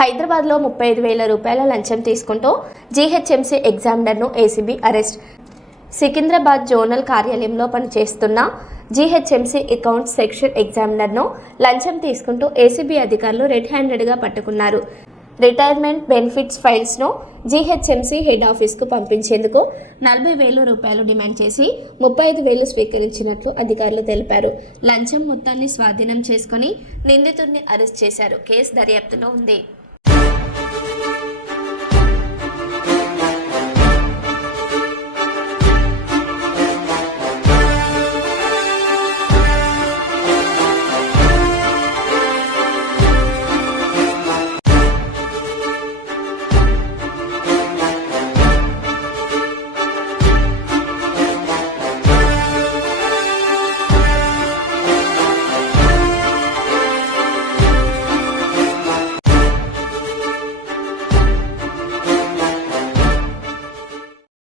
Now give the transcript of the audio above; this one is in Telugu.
హైదరాబాద్లో 35,000 రూపాయల లంచం తీసుకుంటూ జీహెచ్ఎంసీ ఎగ్జామినర్ను ఏసీబీ అరెస్ట్. సికింద్రాబాద్ జోనల్ కార్యాలయంలో పనిచేస్తున్న జీహెచ్ఎంసీ అకౌంట్స్ సెక్షన్ ఎగ్జామినర్ను లంచం తీసుకుంటూ ఏసీబీ అధికారులు రెడ్ హ్యాండెడ్గా పట్టుకున్నారు. రిటైర్మెంట్ బెనిఫిట్స్ ఫైల్స్ను జీహెచ్ఎంసీ హెడ్ ఆఫీస్కు పంపించేందుకు 40,000 రూపాయలు డిమాండ్ చేసి 35,000 స్వీకరించినట్లు అధికారులు తెలిపారు. లంచం మొత్తాన్ని స్వాధీనం చేసుకుని నిందితుడిని అరెస్ట్ చేశారు. కేసు దర్యాప్తులో ఉంది.